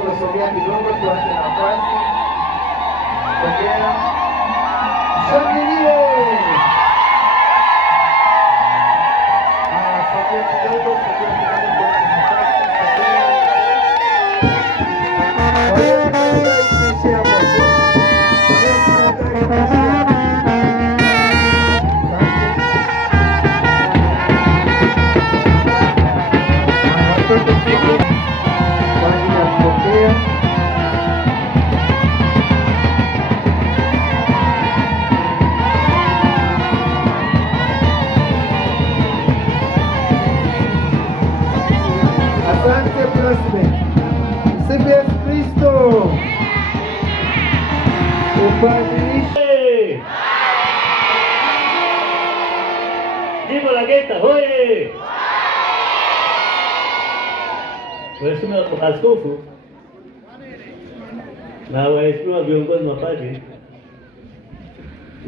kidogo, sogea kidogo, tuache nafasi. Sogea. Shangilie. Sogea kidogo, sogea kidogo, tuache nafasi. Asante President. CBS Kristo. Ubadilishe. Jimbo la Geita hoye! Mheshimiwa Askofu na waheshimiwa viongozi mapadri,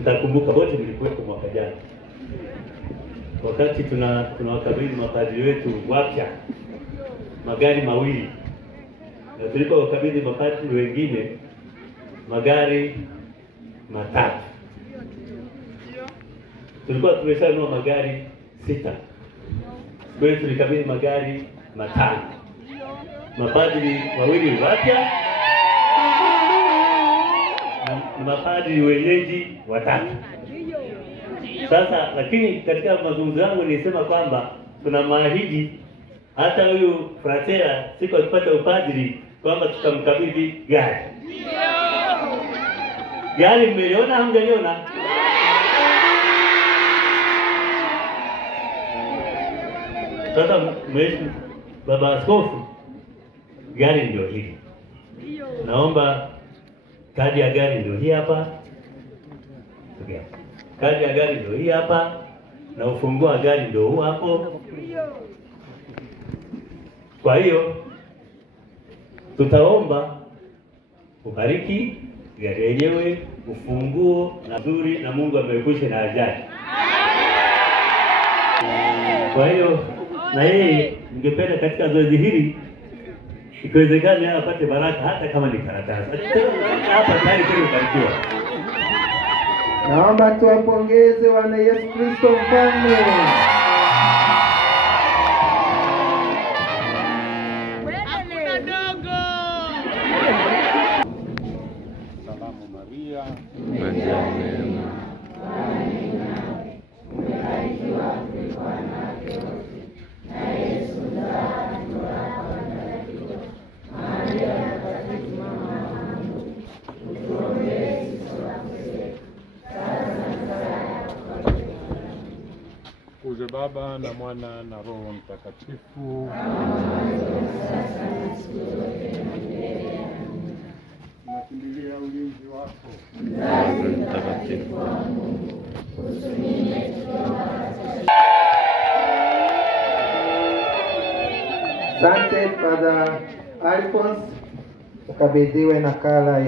mtakumbuka wote mlikuwepo mwaka jana wakati tunawakabidhi mapadri wetu wapya magari mawili, na tulipowakabidhi mapadri wengine magari matatu. Tulikuwa tumeshanunua magari 6. Bado tulikabidhi magari 5. Mapadri wawili wapya na mapadri wenyeji 3. Sasa lakini katika mazungumzo yangu nilisema kwamba tuna maahidi hata huyu fratera siku akipata upadri kwamba tutamkabidhi gari. Gari mmeliona au hamjaliona? Sasa mheshimiwa Baba Askofu, gari ndio hili. Naomba kadi ya gari ndio hii hapa. Okay. Kadi ya gari ndio hii hapa na ufunguo wa gari ndio huu hapo. Kwa hiyo tutaomba ubariki gari yenyewe, ufunguo na nzuri, na Mungu ameepushe na ajali. Kwa hiyo na yeye ningependa katika zoezi hili ikiwezekana apate baraka hata kama ni karatasi. Hapa tayari kubarikiwa. Naomba tuwapongeze wana Yesu Kristo Mfalme. Salamu Maria, umejaa neema, uje Baba na Mwana na Roho Mtakatifu. Nakimbilia ulinzi wako mtakatifu wa Mungu. Asante Father Alphonse, ukabidhiwe nakala ya